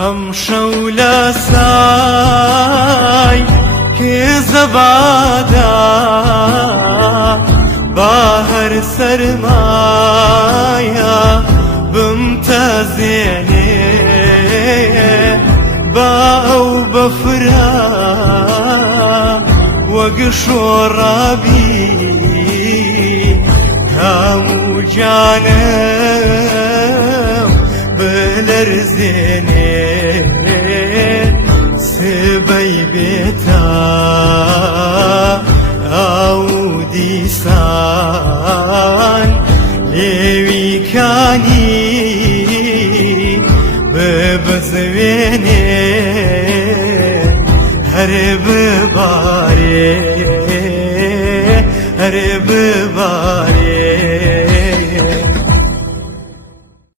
ئەم شەو لە سای کێزەبادا با هەر سەرمایە بمتەزێنێ با ئەو بەفرە وەک شۆڕابی هەموو جانم بلەرزێنێ سبەی بێتە ئەو دیسان لێویکانی ببزوێنێ هەر ببارێ هەر